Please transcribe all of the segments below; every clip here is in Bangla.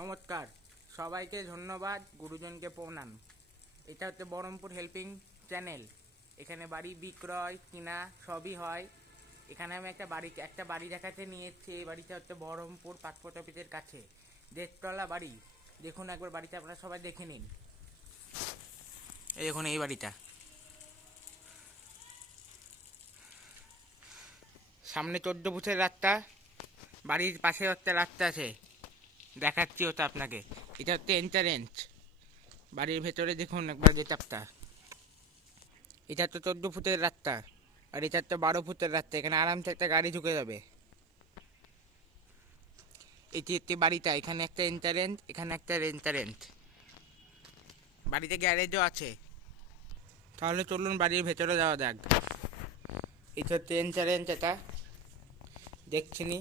নমস্কার, সবাইকে ধন্যবাদ, গুরুজনকে প্রণাম। এটা হচ্ছে বহরমপুর হেল্পিং চ্যানেল। এখানে বাড়ি বিক্রয় কিনা সবই হয়। এখানে আমি একটা বাড়ি দেখাতে নিয়ে এসেছি। এই বাড়িটা হচ্ছে বহরমপুর পাসপোর্ট অফিসের কাছে, দেড়তলা বাড়ি। দেখুন একবার বাড়িটা, আপনারা সবাই দেখে নিন। এই দেখুন এই বাড়িটা, সামনে 14 ফুটের রাস্তা, বাড়ির পাশে একটা রাস্তা আছে, দেখাচ্ছি ওটা আপনাকে। এটা হচ্ছে এন্ট্রান্স। বাড়ির ভেতরে দেখুন একবার গেটআপটা। এটা তো 14 ফুটের রাস্তা, আর এটা তো 12 ফুটের রাস্তা। এখানে আরামসে একটা গাড়ি ঢুকে যাবে। এটি একটি বাড়িটা, এখানে একটা এন্ট্রান্স, এখানে একটা এন্ট্রান্স। বাড়িতে গ্যারেজও আছে। তাহলে চলুন বাড়ির ভেতরে যাওয়া যাক। এটা হচ্ছে এন্ট্রান্স, এটা দেখছিনি।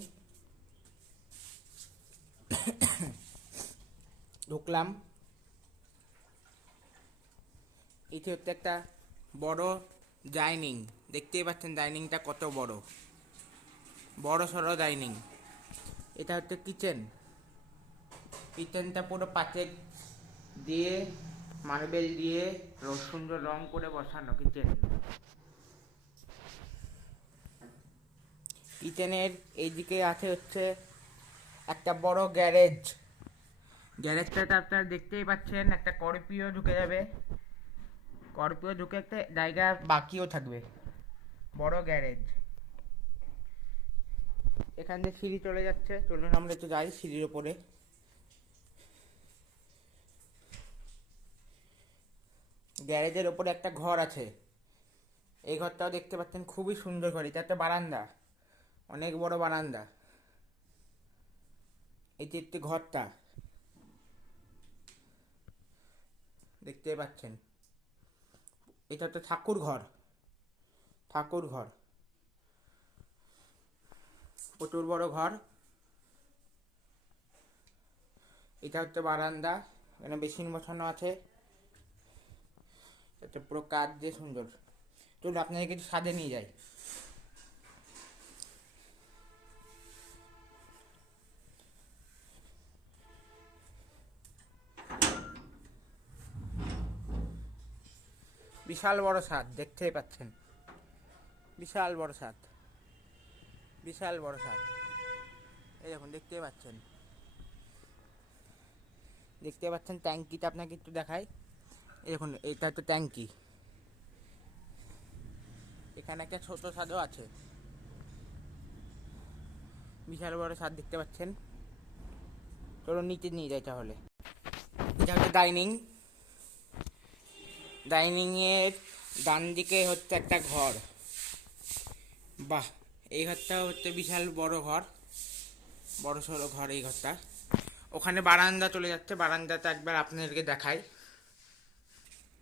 ঢুকলাম। এটি হচ্ছে একটা বড় ডাইনিং। দেখতেই পাচ্ছেন ডাইনিংটা কত বড়, বড় সড়ো ডাইনিং। এটা হচ্ছে কিচেন। কিচেনটা পুরো পাঁচের দিয়ে, মার্বেল দিয়ে সুন্দর রং করে বসানো কিচেন। কিচেনের এইদিকে আছে হচ্ছে একটা বড় গ্যারেজ। গ্যারেজটাতে আপনারা দেখতেই পাচ্ছেন একটা স্করপিও ঢুকে যাবে। স্করপিও ঢুকে একটা জায়গা বাকিও থাকবে। বড় গ্যারেজ। এখান দিয়ে সিঁড়ি চলে যাচ্ছে, চলুন আমরা একটু যাই সিঁড়ির ওপরে। গ্যারেজের ওপরে একটা ঘর আছে। এই ঘরটাও দেখতে পাচ্ছেন, খুবই সুন্দর ঘর। এটা একটা বারান্দা, অনেক বড় বারান্দা। এটি একটি ঘরটা দেখতে পাচ্ছেন। এটা হচ্ছে ঠাকুর ঘর। ঠাকুর ঘর, প্রচুর বড় ঘর। এটা হচ্ছে বারান্দা, এখানে বেসিন বসানো আছে। এটা পুরো কাঠ দিয়ে সুন্দর। চলুন আপনাকে কিছু ছাদে নিয়ে যাই। বিশাল বড় ছাদ, দেখতেই পাচ্ছেন। বিশাল বড় ছাদ, বিশাল বড় ছাদ। এই দেখুন, দেখতেই পাচ্ছেন। দেখতে পাচ্ছেন ট্যাঙ্কিটা আপনাকে একটু দেখাই। এই দেখুন, এইটা হচ্ছে ট্যাঙ্কি। এখানে একটা ছোট ছাদও আছে। বিশাল বড় ছাদ দেখতে পাচ্ছেন। চলুন নিচে নিয়ে যাই তাহলে। এটা হচ্ছে ডাইনিং। ডাইনিং এর ডান দিকে হচ্ছে একটা ঘর। বাহ, এই ঘরটা হচ্ছে বিশাল বড় ঘর, বড় সড়ো ঘর এই ঘরটা। ওখানে বারান্দা চলে যাচ্ছে, বারান্দাটা একবার আপনাদেরকে দেখাই।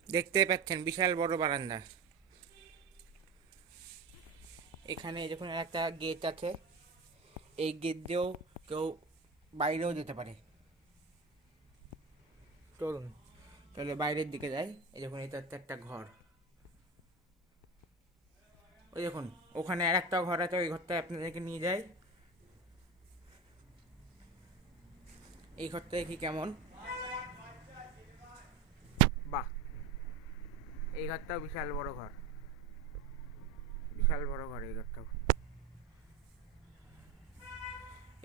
দেখতেই পাচ্ছেন বিশাল বড় বারান্দা। এখানে যখন একটা গেট আছে, এই গেট দিয়েও কেউ বাইরেও যেতে পারে। চলুন তাহলে বাইরের দিকে যাই। এই দেখুন, এটা হচ্ছে একটা ঘর। ওই দেখুন, ওখানে আর একটা ঘর আছে, ওই ঘরটা আপনাদেরকে নিয়ে যাই। এই ঘরটা দেখি কেমন। বাহ, এই ঘরটাও বিশাল বড় ঘর, বিশাল বড় ঘর এই ঘরটাও।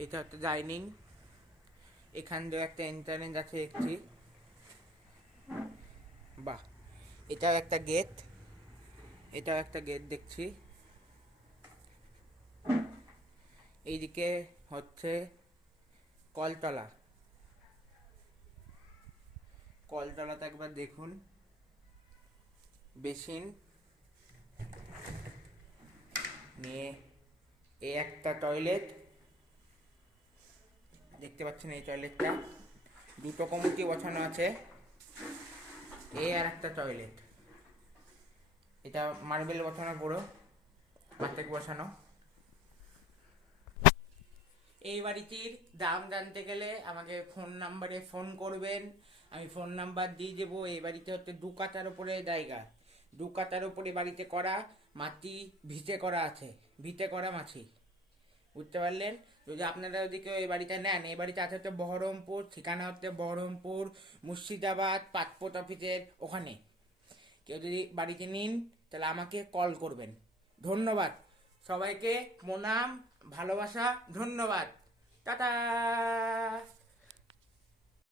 এটা হচ্ছে ডাইনিং। এখান দিয়ে একটা এন্ট্রান্স আছে দেখছি। বাহ, এটাও একটা গেট, এটাও একটা গেট দেখছি। এইদিকে হচ্ছে কলতলা। কলতলাতে একবার দেখুন, বেসিন নিয়ে এই একটা টয়লেট দেখতে পাচ্ছেন। এই টয়লেটটা দুটো কমুটি বসানো আছে। এই আর একটা টয়লেট, এটা মার্বেল বসানো, পুরো মার্বেল বসানো। এই বাড়িটির দাম জানতে গেলে আমাকে ফোন নাম্বারে ফোন করবেন, আমি ফোন নাম্বার দিয়ে দেবো। এই বাড়িতে হচ্ছে 2 কাঠার উপরে জায়গা, 2 কাঠার উপরে বাড়িতে করা, মাটি ভিটে করা আছে, ভিটে করা মাটি, বুঝতে পারলেন। যদি আপনারা যদি কেউ এই বাড়িটা নেন, এই বাড়িটা আছে হচ্ছে বহরমপুর, ঠিকানা হচ্ছে বহরমপুর মুর্শিদাবাদ পাসপোর্ট অফিসের ওখানে। কেউ যদি বাড়িতে নিন তাহলে আমাকে কল করবেন। ধন্যবাদ সবাইকে, প্রণাম, ভালোবাসা, ধন্যবাদ, টাটা।